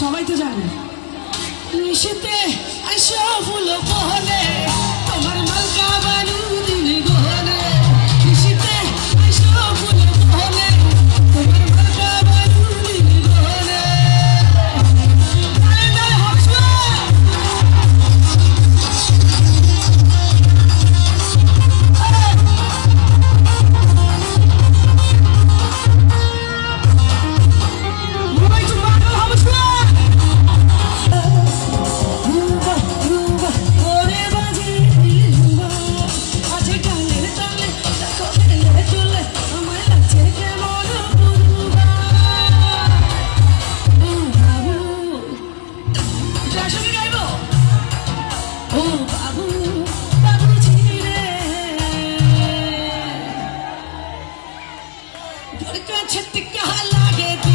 সবাই তো জানে নিশিতে আইসো ফুল বহলে তোমার মালকা বানু দিন গহলে নিশিতে আইসো ফুল বহলে তোমার মালকা বানু দিন গহলে তালে তালে হসবে छत कहा लागे